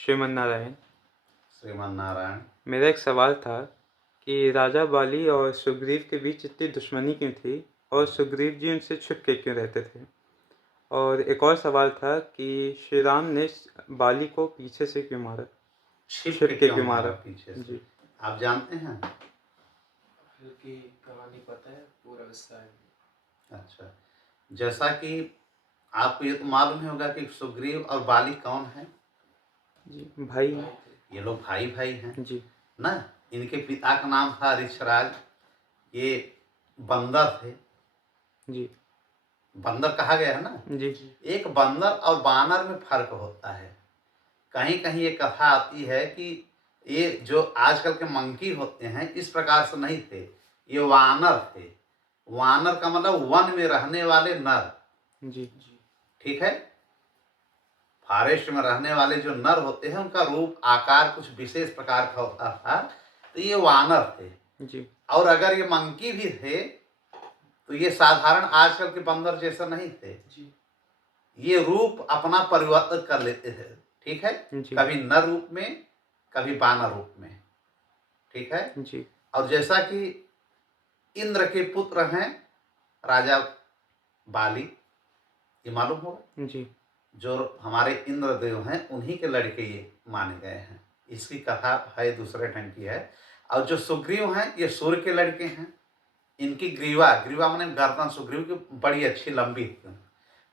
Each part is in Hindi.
श्रीमन नारायण। श्रीमान नारायण। मेरा एक सवाल था कि राजा बाली और सुग्रीव के बीच इतनी दुश्मनी क्यों थी और सुग्रीव जी उनसे छिप के क्यों रहते थे। और एक और सवाल था कि श्री राम ने बाली को पीछे से क्यों मारा, छिप के क्यों मारा पीछे से जी। आप जानते हैं? की कहानी पता है पूरा विस्तार में। अच्छा, जैसा कि आपको ये तो मालूम ही होगा कि सुग्रीव और बाली कौन है? जी, भाई हैं। ये लोग भाई भाई हैं जी ना। इनके पिता का नाम था ऋक्षराज। ये बंदर थे। जी बंदर कहा गया है ना। जी एक बंदर और बानर में फर्क होता है। कहीं कहीं ये कथा आती है कि ये जो आजकल के मंकी होते हैं इस प्रकार से नहीं थे, ये वानर थे। वानर का मतलब वन में रहने वाले नर। जी ठीक है। फॉरेस्ट में रहने वाले जो नर होते हैं उनका रूप आकार कुछ विशेष प्रकार का होता था, तो ये वानर थे जी और अगर ये मंकी भी थे तो ये साधारण आजकल के बंदर जैसा नहीं थे। ये रूप अपना परिवर्तन कर लेते थे। ठीक है। कभी नर रूप में, कभी बानर रूप में। ठीक है जी। और जैसा कि इंद्र के पुत्र हैं राजा बाली, ये मालूम होगा जी जो हमारे इंद्रदेव हैं उन्हीं के लड़के ये माने गए हैं। इसकी कथा है दूसरे ढंग की है। और जो सुग्रीव हैं ये सूर्य के लड़के हैं। इनकी ग्रीवा, ग्रीवा माने गर्दन सुग्रीव की बड़ी अच्छी लंबी थी।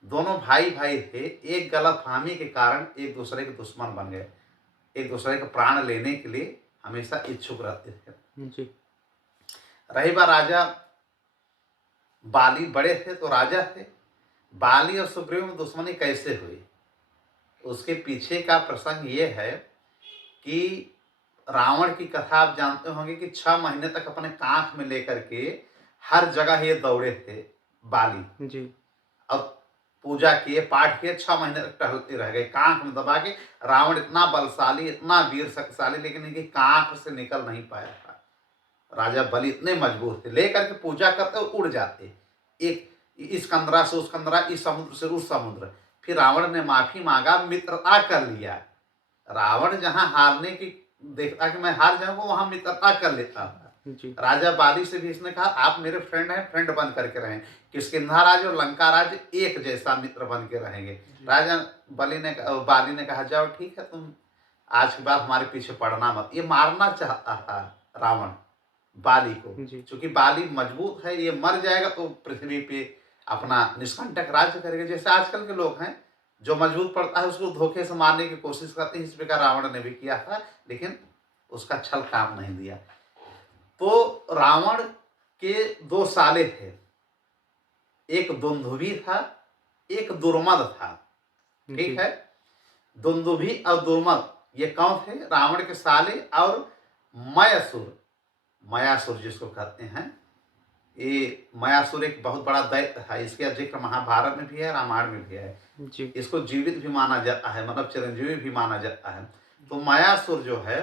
दोनों भाई भाई थे। एक गलतफहमी के कारण एक दूसरे के दुश्मन बन गए। एक दूसरे के प्राण लेने के लिए हमेशा इच्छुक रहते थे। जी रही बात राजा बाली, बड़े थे तो राजा थे। बाली और सुग्रीव में दुश्मनी कैसे हुई, उसके पीछे का प्रसंग ये है कि रावण की कथा आप जानते होंगे कि 6 महीने तक अपने कांख में लेकर के हर जगह ये दौड़े थे बाली जी। और पूजा किए, पाठ किए, 6 महीने तक टहलते रह गए कांख में दबा के। रावण इतना बलशाली, इतना वीर शक्तिशाली, लेकिन इनकी कांख से निकल नहीं पाया था। राजा बलि इतने मजबूर थे, लेकर के पूजा करते और उड़ जाते, एक इस कंदरा से उस कंदरा, इस समुद्र से उस समुद्र। फिर रावण ने माफी मांगा, मित्रता कर लिया। रावण जहां हारने की देखता कि मैं हार जाऊंगा, वहां मित्रता कर लेता था। राजा बाली से भी इसने कहा आप मेरे फ्रेंड हैं, फ्रेंड बन करके रहें। किष्किंधा राज और लंका राज एक जैसा मित्र बन के रहेंगे। राजा बाली ने कहा जाओ ठीक है, तुम आज के बाद हमारे पीछे पड़ना मत। ये मारना चाहता था रावण बाली को, क्योंकि बाली मजबूत है, ये मर जाएगा तो पृथ्वी पे अपना निष्कंटक राज्य करेगा। जैसे आजकल के लोग हैं, जो मजबूत पड़ता है उसको धोखे से मारने की कोशिश करते हैं। इस प्रकार रावण ने भी किया था, लेकिन उसका छल काम नहीं दिया। तो रावण के 2 साले थे, एक दुंदुभी था, एक दुर्मद था। ठीक है। दुंदुभी और दुर्मद ये कौन थे? रावण के साले और मयासुर, मयासुर जिसको कहते हैं। ये मयासुर एक बहुत बड़ा दैत्य था। इसका जिक्र महाभारत में भी है, रामायण में भी है जी। इसको जीवित भी माना जाता है, मतलब चिरंजीवी भी माना जाता है। तो मयासुर जो है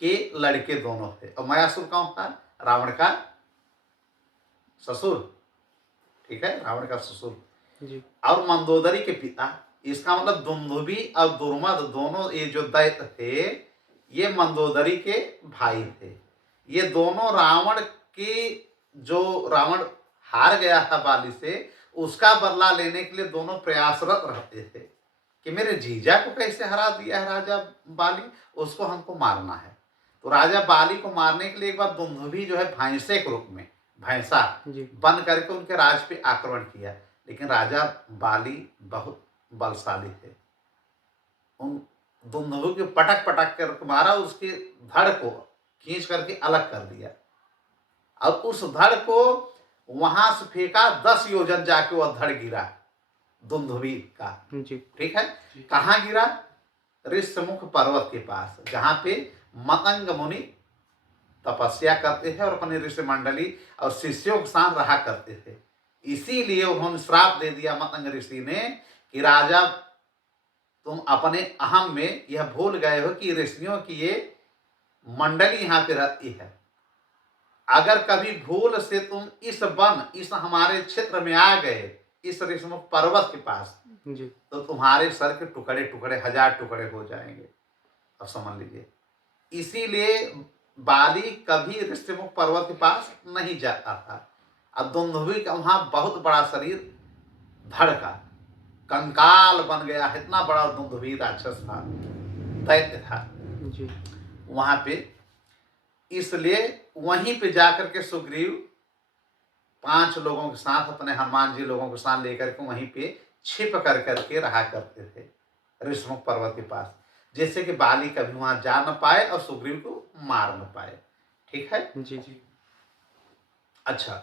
के लड़के दोनों थे। और मयासुर कौन था? रावण का ससुर। ठीक है, रावण का ससुर जी। और मंदोदरी के पिता। इसका मतलब दुंदुभी और दुर्मद दोनों ये जो दैत्य थे, ये मंदोदरी के भाई थे। ये दोनों रावण की, जो रावण हार गया था बाली से, उसका बदला लेने के लिए दोनों प्रयासरत रहते थे कि मेरे जीजा को कैसे हरा दिया है राजा बाली, उसको हमको मारना है। तो राजा बाली को मारने के लिए एक बार दुंदुभी जो है भैंसे के रूप में, भैंसा बन करके उनके राज पे आक्रमण किया। लेकिन राजा बाली बहुत बलशाली थे। उन दुंदुभी को पटक पटक कर मारा, उसके धड़ को खींच करके अलग कर दिया और उस धड़ को वहां से फेंका। 10 योजन जाके वह धड़ गिरा दुंदुभी का। ठीक है। कहाँ गिरा? ऋष्यमुख पर्वत के पास, जहां पे मतंग मुनि तपस्या करते थे और अपने ऋषि मंडली और शिष्यों के साथ रहा करते थे। इसीलिए उन्होंने श्राप दे दिया मतंग ऋषि ने कि राजा तुम अपने अहम में यह भूल गए हो कि ऋषियों की ये मंडली यहाँ पे रहती है। अगर कभी भूल से तुम इस वन, इस हमारे क्षेत्र में आ गए इस ऋषमुख पर्वत के पास, जी तो तुम्हारे सर के टुकड़े टुकड़े 1000 टुकड़े हो जाएंगे। अब समझ लीजिए, इसीलिए बाली कभी ऋषमुख पर्वत के पास नहीं जाता था। अब दुंदुभी का वहां बहुत बड़ा शरीर धड़का, कंकाल बन गया, इतना बड़ा दुंदुभी राक्षस था, दैत्य था जी वहां पे। इसलिए वहीं पे जाकर के सुग्रीव 5 लोगों के साथ, अपने हनुमान जी लोगों के साथ लेकर के वहीं पे छिप कर करके रहा करते थे ऋषमुख पर्वत के पास, जिससे कि बाली कभी वहां जा न पाए और सुग्रीव को मार न पाए। ठीक है। जी जी अच्छा,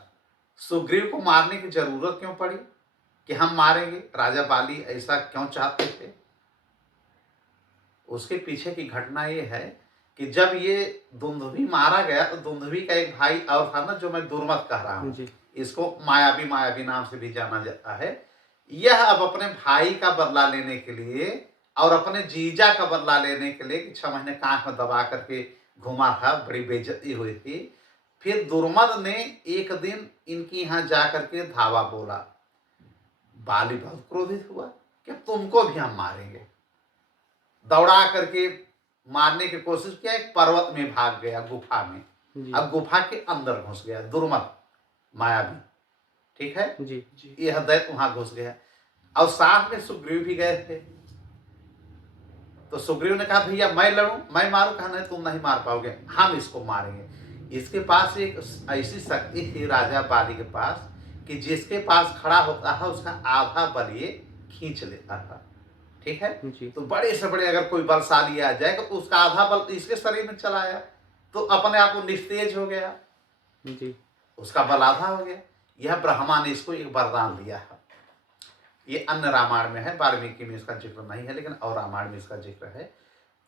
सुग्रीव को मारने की जरूरत क्यों पड़ी कि हम मारेंगे? राजा बाली ऐसा क्यों चाहते थे? उसके पीछे की घटना ये है कि जब ये दुंदुभी मारा गया तो दुंदुभी का एक भाई और था ना, जो मैं दुर्मत कह रहा हूं, जी इसको मायावी मायावी नाम से भी जाना जाता है। यह अब अपने भाई का बदला लेने के लिए और अपने जीजा का बदला लेने के लिए, कि 6 महीने कांख में दबा करके घुमा था, बड़ी बेइज्जती हुई थी, फिर दुर्मद ने एक दिन इनके यहां जाकर के धावा बोला। बाली बहुत क्रोधित हुआ कि तुमको भी हम मारेंगे, दौड़ा करके मारने की कोशिश किया, एक पर्वत में भाग गया, गुफा में। जी अब गुफा के अंदर घुस गया दुर्मद मायावी। ठीक है। जी जी यह दैत्य वहां घुस गया और साथ में सुग्रीव भी गए थे। तो सुग्रीव ने कहा भैया मैं लड़ूं, मैं मारूं? कहा नहीं, तुम नहीं मार पाओगे, हम इसको मारेंगे। इसके पास एक ऐसी शक्ति थी राजा बाली के पास कि जिसके पास खड़ा होता है उसका आधा बल ये खींच लेता था। ठीक है। जी तो बड़े से बड़े अगर कोई बलशाली आ जाएगा तो उसका आधा बल तो इसके शरीर में चला आया, तो अपने आप को निस्तेज हो गया, जी उसका बल आधा हो गया। यह ब्रह्मा ने इसको एक वरदान दिया है। ये अन्य रामायण में है, वाल्मीकि में इसका जिक्र नहीं है, लेकिन और रामायण में इसका जिक्र है।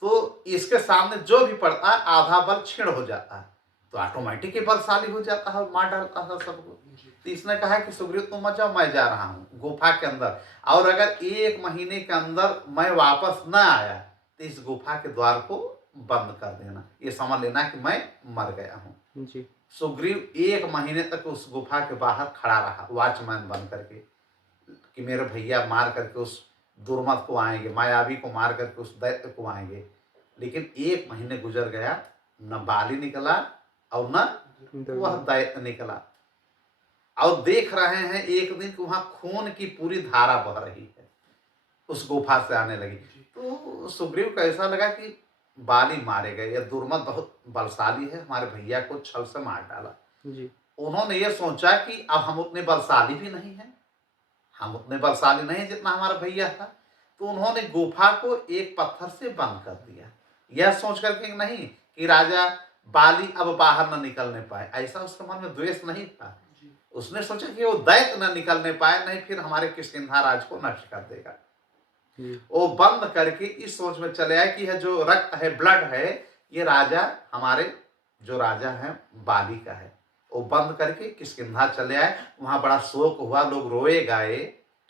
तो इसके सामने जो भी पड़ता है आधा बल क्षीण हो जाता है, तो ऑटोमेटिक ही बलशाली हो जाता है और मार डालता था सबको। तो इसने कहा कि सुग्रीव तुम मत जाओ, मैं जा रहा हूं गुफा के अंदर, और अगर 1 महीने के अंदर मैं वापस न आया तो इस गुफा के द्वार को बंद कर देना, ये समझ लेना कि मैं मर गया हूं। जी सुग्रीव 1 महीने तक उस गुफा के बाहर खड़ा रहा, वॉचमैन बन करके, कि मेरे भैया मार करके उस दुर्मत को आएंगे, मायावी को मार करके उस दैत्य को आएंगे। लेकिन 1 महीने गुजर गया, न बाली निकला और न वह दैत्य निकला। और देख रहे हैं एक दिन कि वहां खून की पूरी धारा बह रही है, उस गुफा से आने लगी। तो सुग्रीव को ऐसा लगा कि बाली मारे गए, यह दुर्मत बहुत बलशाली है, हमारे भैया को छल से मार डाला। जी उन्होंने ये सोचा कि अब हम उतने बलशाली भी नहीं हैं, हम उतने बलशाली नहीं जितना हमारा भैया था। तो उन्होंने गुफा को एक पत्थर से बंद कर दिया, यह सोच करके नहीं कि राजा बाली अब बाहर न निकलने पाए, ऐसा उसके मन में द्वेष नहीं था। उसने सोचा कि वो दैत्य न निकलने पाए, नहीं फिर हमारे किष्किंधा राज को नष्ट कर देगा। जी वो बंद करके इस सोच में चले आए कि यह जो रक्त है, ब्लड है, ये राजा हमारे जो राजा है बाली का है। वो बंद करके किष्किंधा चले आए, वहां बड़ा शोक हुआ, लोग रोए गाए।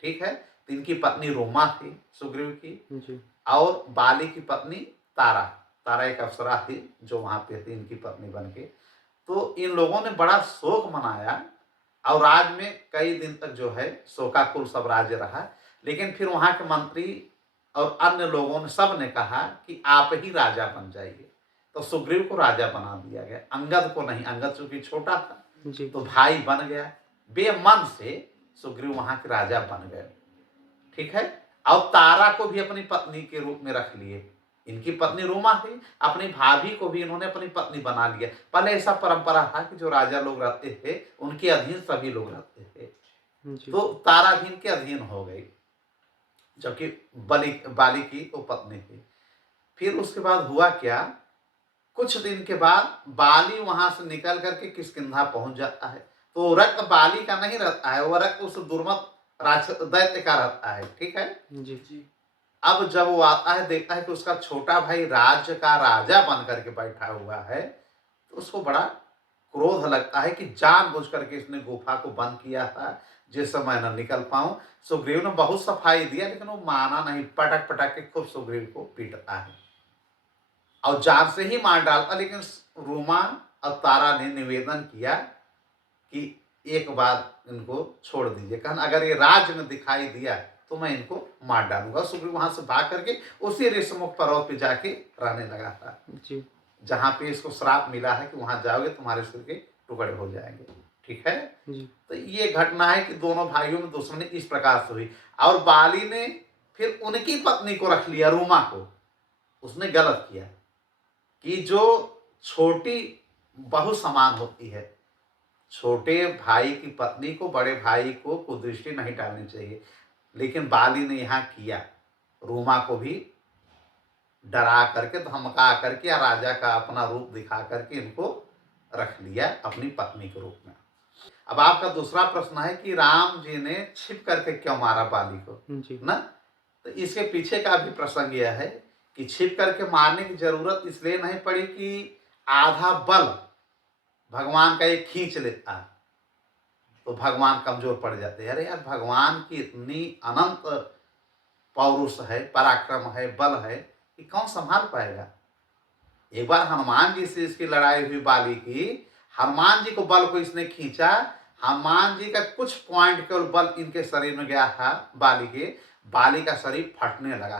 ठीक है। तो इनकी पत्नी रोमा थी सुग्रीव की, जी और बाली की पत्नी तारा, तारा एक अप्सरा थी जो वहां पे थी इनकी पत्नी बन के। तो इन लोगों ने बड़ा शोक मनाया और राज में कई दिन तक जो है शोकाकुल सब राज्य रहा। लेकिन फिर वहां के मंत्री और अन्य लोगों ने सब ने कहा कि आप ही राजा बन जाइए, तो सुग्रीव को राजा बना दिया गया, अंगद को नहीं। अंगद चूंकि छोटा था जी तो भाई बन गया, बेमन से सुग्रीव वहां के राजा बन गए। ठीक है। और तारा को भी अपनी पत्नी के रूप में रख लिए, इनकी पत्नी रोमा थी, अपनी भाभी को भी इन्होंने अपनी पत्नी बना लिया। पहले ऐसा परंपरा था कि जो राजा लोग रहते थे उनके अधीन सभी लोग रहते थे। जी तो तारा भी इनके अधीन हो गई, जबकि बाली की तो पत्नी थी। फिर उसके बाद हुआ क्या, कुछ दिन के बाद बाली वहां से निकल करके किष्किंधा पहुंच जाता है। तो रक्त बाली का नहीं रहता है, वह रक्त उस दुर्मत राक्षस दैत्य का रहता है। ठीक है। जी अब जब वो आता है, देखता है कि उसका छोटा भाई राज्य का राजा बन करके बैठा हुआ है, तो उसको बड़ा क्रोध लगता है कि जानबूझ करके इसने गुफा को बंद किया था जिससे मैं न निकल पाऊं। सुग्रीव ने बहुत सफाई दिया लेकिन वो माना नहीं, पटक पटक के खूब सुग्रीव को पीटता है और जान से ही मार डालता। लेकिन रूमा और तारा ने निवेदन किया कि एक बार इनको छोड़ दीजिए। कहना अगर ये राज्य में दिखाई दिया तो मैं इनको मार डालूंगा। सुग्रीव वहां से भाग करके उसी ऋषमुख पर्वत पे जाके रहने लगा था, जी जहां पे इसको श्राप मिला है कि वहां जाओगे तुम्हारे सिर के टुकड़े हो जाएंगे। ठीक है। जी तो ये घटना है कि दोनों भाइयों में दुश्मनी इस प्रकार से हुई। और बाली ने फिर उनकी पत्नी को रख लिया, रूमा को। उसने गलत किया कि जो छोटी बहू समान होती है, छोटे भाई की पत्नी को बड़े भाई को कुदृष्टि नहीं डालनी चाहिए, लेकिन बाली ने यहाँ किया। रूमा को भी डरा करके, धमका करके या राजा का अपना रूप दिखा करके इनको रख लिया अपनी पत्नी के रूप में। अब आपका दूसरा प्रश्न है कि राम जी ने छिप करके क्यों मारा बाली को, जी ना? तो इसके पीछे का भी प्रसंग यह है कि छिप करके मारने की जरूरत इसलिए नहीं पड़ी कि आधा बल भगवान का ये खींच लेता तो भगवान कमजोर पड़ जाते। अरे यार, भगवान की इतनी अनंत पौरुष है, पराक्रम है, बल है कि कौन संभाल पाएगा। एक बार हनुमान जी से इसकी लड़ाई हुई बाली की, हनुमान जी को बल को इसने खींचा, हनुमान जी का कुछ पॉइंट केवल बल इनके शरीर में गया था बाली के, बाली का शरीर फटने लगा।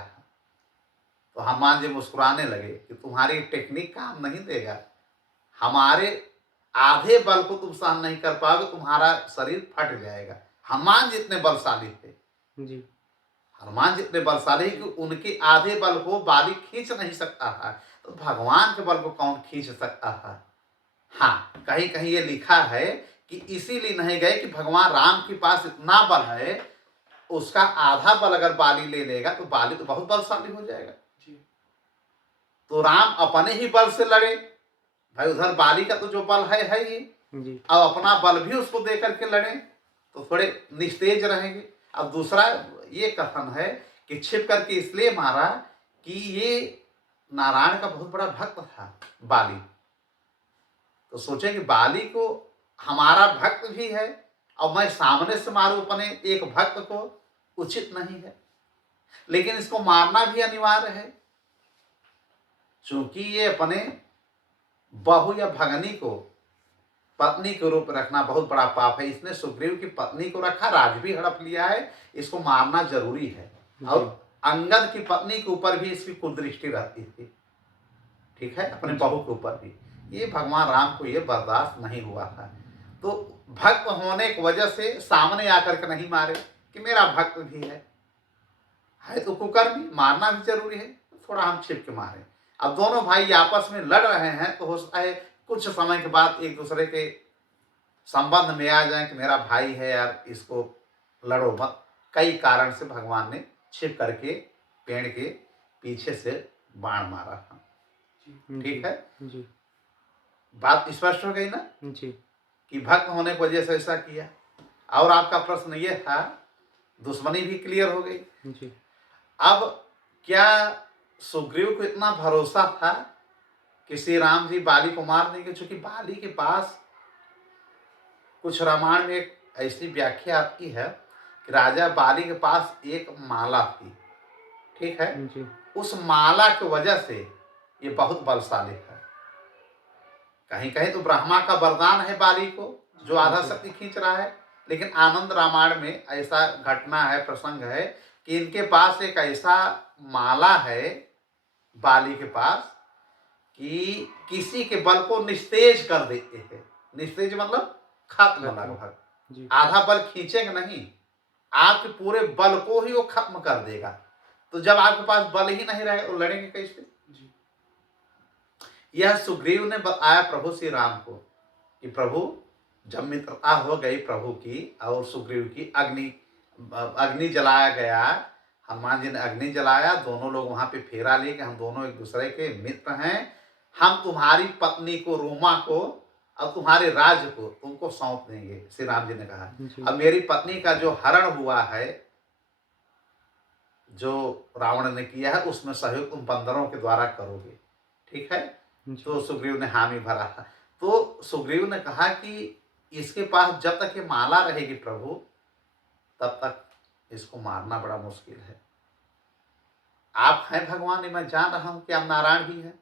तो हनुमान जी मुस्कुराने लगे कि तुम्हारी टेक्निक काम नहीं देगा, हमारे आधे बल को तुम सहन नहीं कर पाओगे, तुम्हारा शरीर फट जाएगा। हनुमान जी इतने बलशाली थे, जी हनुमान जी इतने बलशाली कि उनके आधे बल को बाली खींच नहीं सकता था, तो भगवान के बल को कौन खींच सकता था। हाँ, कहीं कहीं ये लिखा है कि इसीलिए नहीं गए कि भगवान राम के पास इतना बल है, उसका आधा बल अगर बाली ले लेगा तो बाली तो बहुत बलशाली हो जाएगा। जी तो राम अपने ही बल से लड़े भाई, उधर बाली का तो जो बल है ही, जी अब अपना बल भी उसको दे करके लड़े तो थोड़े निस्तेज रहेंगे। अब दूसरा ये कथन है कि छिप करके इसलिए मारा कि ये नारायण का बहुत बड़ा भक्त था बाली। तो सोचे कि बाली को हमारा भक्त भी है और मैं सामने से मारूं अपने एक भक्त को, उचित नहीं है, लेकिन इसको मारना भी अनिवार्य है, क्योंकि ये अपने बहू या भगनी को पत्नी के रूप में रखना बहुत बड़ा पाप है। इसने सुग्रीव की पत्नी को रखा, राज भी हड़प लिया है, इसको मारना जरूरी है। और अंगद की पत्नी के ऊपर भी इसकी कुदृष्टि रहती थी, ठीक है, अपने बहू के ऊपर भी। ये भगवान राम को ये बर्दाश्त नहीं हुआ था, तो भक्त होने की वजह से सामने आकर के नहीं मारे कि मेरा भक्त भी है तो कुकर्मी, मारना भी जरूरी है, तो थोड़ा हम छिप के मारे। अब दोनों भाई आपस में लड़ रहे हैं तो हो सकता है कुछ समय के बाद एक दूसरे के संबंध में आ जाए कि मेरा भाई है यार, इसको लड़ो मत। कई कारण से भगवान ने छिप करके पेड़ के पीछे से बाण मारा था। ठीक है, जी बात स्पष्ट हो गई ना जी कि भक्त होने की वजह से ऐसा किया। और आपका प्रश्न ये था, दुश्मनी भी क्लियर हो गई। जी अब क्या सुग्रीव को इतना भरोसा था कि श्री राम जी बाली को मार देंगे? क्योंकि बाली के पास कुछ रामायण में एक ऐसी व्याख्या आती है कि राजा बाली के पास एक माला थी, ठीक है, जी उस माला की वजह से ये बहुत बलशाली है। कहीं कहीं तो ब्रह्मा का वरदान है बाली को, जो आधा शक्ति खींच रहा है, लेकिन आनंद रामायण में ऐसा घटना है, प्रसंग है कि इनके पास एक ऐसा माला है बाली के पास कि किसी के बल को निस्तेज कर देते हैं। निस्तेज मतलब खत्म लगभग, आधा बल खींचेंगे नहीं, आपके पूरे बल को ही वो खत्म कर देगा। तो जब आपके पास बल ही नहीं रहेगा तो लड़ेंगे कैसे? यह सुग्रीव ने बताया प्रभु श्री राम को कि प्रभु, जब मित्रता हो गई प्रभु की और सुग्रीव की, अग्नि जलाया गया, हनुमान जी ने अग्नि जलाया, दोनों लोग वहां पे फेरा लिए कि हम दोनों एक दूसरे के मित्र हैं, हम तुम्हारी पत्नी को, रूमा को और तुम्हारे राज्य को तुमको सौंप देंगे। श्री राम जी ने कहा, अब मेरी पत्नी का जो हरण हुआ है, जो रावण ने किया है, उसमें सहयोग तुम बंदरों के द्वारा करोगे, ठीक है। तो सुग्रीव ने हामी भरा था। तो सुग्रीव ने कहा कि इसके पास जब तक ये माला रहेगी प्रभु, तब तक इसको मारना बड़ा मुश्किल है। आप हैं भगवान, मैं जान रहा हूं कि आप नारायण भी हैं,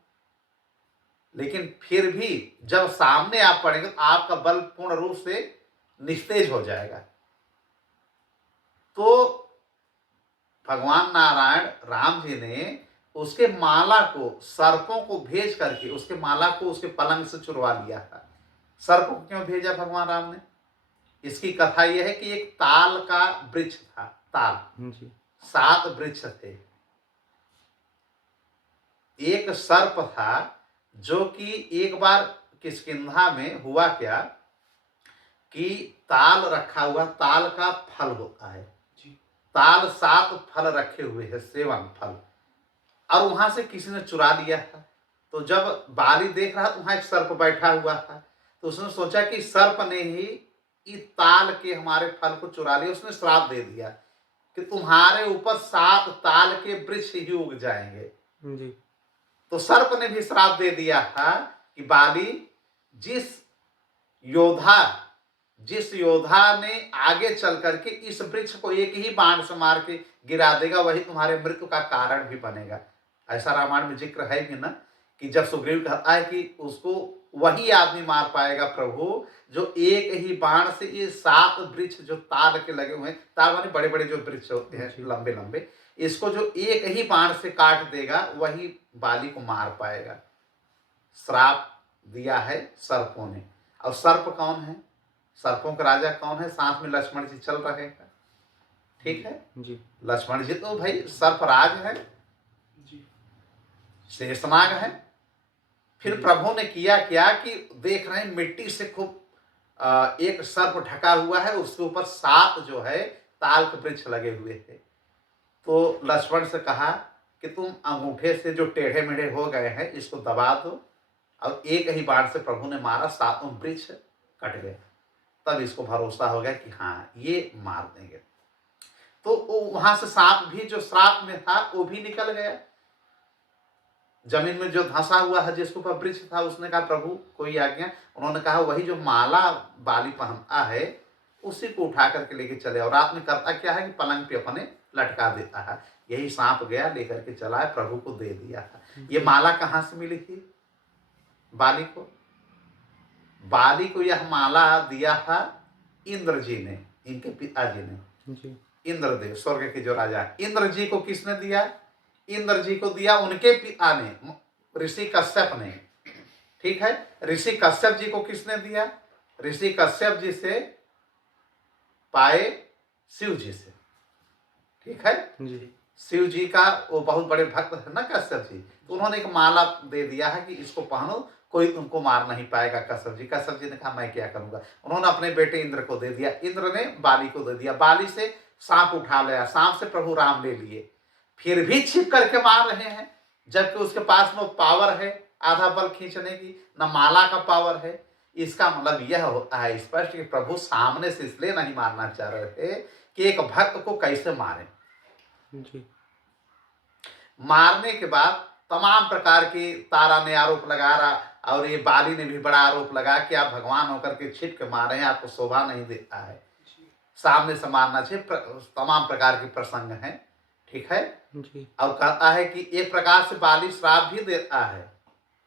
लेकिन फिर भी जब सामने आप पड़ेंगे तो आपका बल पूर्ण रूप से निस्तेज हो जाएगा। तो भगवान नारायण राम जी ने उसके माला को सर्पों को भेज करके उसके माला को उसके पलंग से चुरवा लिया था। सर्प को क्यों भेजा भगवान राम ने? इसकी कथा यह है कि एक ताल का वृक्ष था, ताल, जी 7 वृक्ष थे। एक सर्प था जो कि एक बार किष्किंधा में हुआ क्या कि ताल रखा हुआ, ताल का फल होता है, जी ताल 7 फल रखे हुए हैं, सेवन फल, और वहां से किसी ने चुरा लिया था। तो जब बाली देख रहा तो वहां एक सर्प बैठा हुआ था, तो उसने सोचा कि सर्प ने ही इस ताल के हमारे फल को चुरा लिया। उसने श्राप दे दिया कि तुम्हारे ऊपर 7 ताल के वृक्ष ही उग जाएंगे। जी तो सर्प ने भी श्राप दे दिया था कि बाली जिस योद्धा ने आगे चल करके इस वृक्ष को एक ही बाण से मार के गिरा देगा, वही तुम्हारे मृत्यु का कारण भी बनेगा। ऐसा रामायण में जिक्र है भी ना कि जब सुग्रीव कहता है कि उसको वही आदमी मार पाएगा प्रभु जो एक ही बाण से ये 7 वृक्ष जो ताल के लगे हुए हैं, ताल माने बड़े बड़े जो वृक्ष होते हैं लंबे लंबे, इसको जो एक ही बाण से काट देगा वही बाली को मार पाएगा। श्राप दिया है सर्पों ने। और सर्प कौन है? सर्पों का राजा कौन है? साथ में लक्ष्मण जी चल रहे हैं, ठीक है। जी लक्ष्मण जी तो भाई सर्पराज है, जी शेषनाग है। फिर प्रभु ने किया क्या कि देख रहे हैं मिट्टी से खूब एक सर्प ढका हुआ है, उसके ऊपर 7 जो है ताल के वृक्ष लगे हुए थे। तो लक्ष्मण से कहा कि तुम अंगूठे से जो टेढ़े मेढ़े हो गए हैं इसको दबा दो, और एक ही बाण से प्रभु ने मारा, 7 वृक्ष कट गए। तब इसको भरोसा हो गया कि हाँ ये मार देंगे। तो वहां से सांप भी जो श्राप में था वो भी निकल गया। जमीन में जो धंसा हुआ है जिसके ऊपर वृक्ष था उसने कहा प्रभु कोई आज्ञा। उन्होंने कहा वही जो माला बाली पहनता है उसी को उठा करके लेके चले। और रात में करता क्या है कि पलंग पे अपने लटका देता है। यही सांप गया लेकर के चला है, प्रभु को दे दिया था। ये माला कहाँ से मिली थी बाली को? बाली को यह माला दिया था इंद्र जी ने, इनके पिताजी ने। जी इंद्रदेव स्वर्ग के जो राजा, इंद्र जी को किसने दिया? इंद्र जी को दिया उनके पिता ने, ऋषि कश्यप ने, ठीक है। ऋषि कश्यप जी को किसने दिया? ऋषि कश्यप जी से पाए शिव जी से, ठीक है। जी शिव जी का वो बहुत बड़े भक्त है ना कश्यप जी, तो उन्होंने एक माला दे दिया है कि इसको पहनो, कोई तुमको मार नहीं पाएगा। कश्यप जी ने कहा मैं क्या करूंगा। उन्होंने अपने बेटे इंद्र को दे दिया, इंद्र ने बाली को दे दिया। बाली से सांप उठा लिया, सांप से प्रभु राम ले लिए। फिर भी छिप करके मार रहे हैं, जबकि उसके पास में पावर है आधा बल खींचने की, न माला का पावर है। इसका मतलब यह होता है स्पष्ट कि प्रभु सामने से इसलिए नहीं मारना चाह रहे थे कि एक भक्त को कैसे मारें। जी मारने के बाद तमाम प्रकार की तारा ने आरोप लगा रहा, और ये बाली ने भी बड़ा आरोप लगा कि आप भगवान होकर के छिप के मारे हैं, आपको शोभा नहीं देता है, सामने से मारना चाहिए। तमाम प्रकार के प्रसंग हैं, ठीक है। जी और कहता है कि एक प्रकार से बाली श्राप भी देता है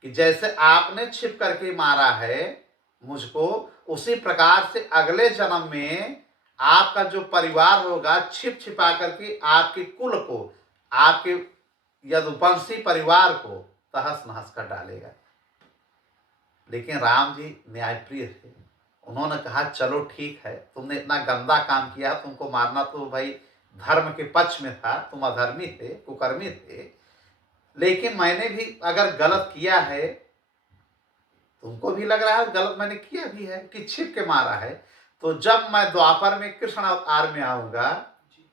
कि जैसे आपने छिप करके मारा है मुझको, उसी प्रकार से अगले जन्म में आपका जो परिवार होगा छिप छिपा करके आपके कुल को, आपके यदुवंशी परिवार को तहस नहस कर डालेगा। लेकिन राम जी न्यायप्रिय थे, उन्होंने कहा चलो ठीक है, तुमने इतना गंदा काम किया, तुमको मारना तो भाई धर्म के पक्ष में था, तुम अधर्मी थे, कुकर्मी थे, लेकिन मैंने भी अगर गलत किया है, तुमको भी लग रहा है गलत मैंने किया भी है कि छिप के मारा है, तो जब मैं द्वापर में कृष्ण अवतार में आऊंगा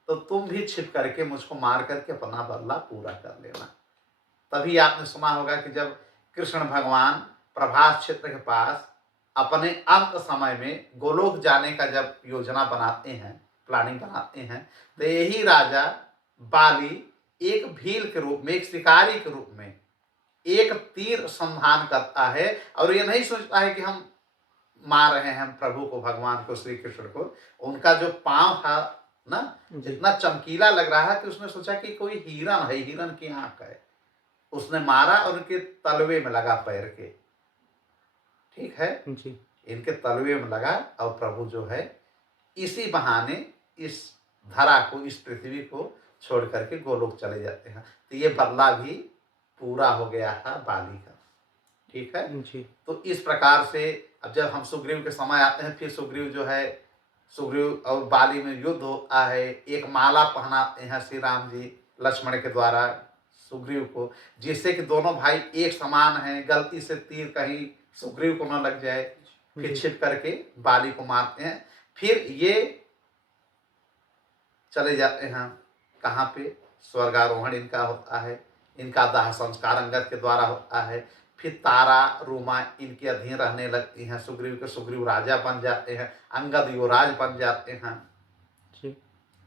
तो तुम भी छिप करके मुझको मार करके अपना बदला पूरा कर लेना। तभी आपने सुना होगा कि जब कृष्ण भगवान प्रभास क्षेत्र के पास अपने अंत समय में गोलोक जाने का जब योजना बनाते हैं, प्लानिंग बनाते हैं, तो यही राजा बाली एक भील के रूप में, एक शिकारी के रूप में एक तीर संधान करता है, और ये नहीं सोचता है कि हम मार रहे हैं प्रभु को, भगवान को, श्री कृष्ण को। उनका जो पांव था ना इतना चमकीला लग रहा है कि उसने सोचा कि कोई हिरन है, हिरन की आंख है, उसने मारा और उनके तलवे में लगा पैर के, ठीक है। जी इनके तलवे में लगा और प्रभु जो है इसी बहाने इस धरा को, इस पृथ्वी को छोड़ करके गोलोक चले जाते हैं। तो ये बदला भी पूरा हो गया था बाली का। ठीक है, जी तो इस प्रकार से अब जब हम सुग्रीव के समय आते हैं, फिर सुग्रीव जो है, सुग्रीव और बाली में युद्ध होता है। एक माला पहनाते हैं श्री राम जी लक्ष्मण के द्वारा सुग्रीव को, जिससे कि दोनों भाई एक समान हैं, गलती से तीर कहीं सुग्रीव को न लग जाए। फिर जी छिप करके बाली को मारते हैं। फिर ये चले जाते हैं कहाँ पे, स्वर्गारोहण इनका होता है, इनका दाह संस्कार अंगद के द्वारा होता है। फिर तारा रूमा इनके अधीन रहने लगती हैं सुग्रीव के, सुग्रीव राजा बन जाते हैं, अंगद युवराज बन जाते हैं। जी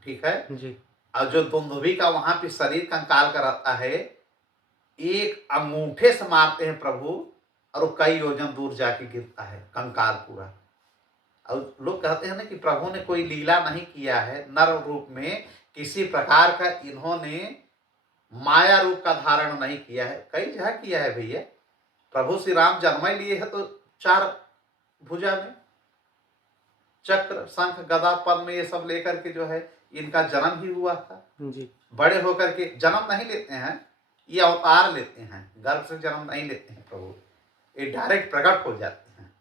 ठीक है, जी और जो दुंदुभी का वहां पे शरीर कंकाल का रहता है, एक अंगूठे से मारते हैं प्रभु और वो कई योजन दूर जाके गिरता है कंकाल पूरा। और लोग कहते हैं ना कि प्रभु ने कोई लीला नहीं किया है, नर रूप में किसी प्रकार का इन्होंने माया रूप का धारण नहीं किया है। कई जगह किया है भैया, प्रभु श्री राम जन्म लिए है तो 4 भुजा में चक्र शंख गदा पद्म ये सब लेकर के जो है इनका जन्म ही हुआ था। जी बड़े होकर के जन्म नहीं लेते हैं, ये अवतार लेते हैं, गर्भ से जन्म नहीं लेते हैं प्रभु, ये डायरेक्ट प्रकट हो जाते हैं।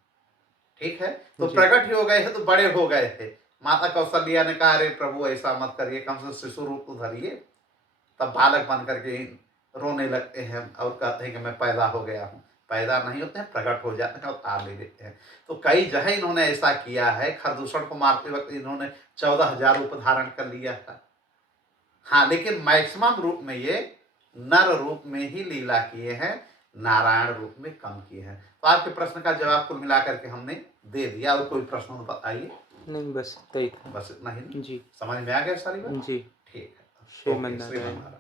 ठीक है, तो जी। प्रकट ही हो गए थे तो बड़े हो गए थे। माता कौशल्या ने कहा अरे प्रभु ऐसा मत करिए, कम से शिशु रूप तो धरिए। तब बालक बन करके रोने लगते हैं और कहते हैं कि मैं पैदा हो गया हूँ। पैदा नहीं होते हैं, प्रकट हो जाते हैं, अवतार ले लेते हैं। तो कई जगह इन्होंने ऐसा किया है। खरदूषण को मारते वक्त इन्होंने 14,000 रूप धारण कर लिया था। हाँ, लेकिन मैक्सिमम रूप में ये नर रूप में ही लीला किए हैं, नारायण रूप में कम किए हैं। तो आपके प्रश्न का जवाब कुल मिलाकर के हमने दे दिया। और कोई प्रश्न हो बताइए। नहीं, बस इतना ही था। बस इतना ही ना? जी समझ में आ गया सारी बात? जी ठीक है, श्री ओके, मन नारायण। श्रीमन नारायण।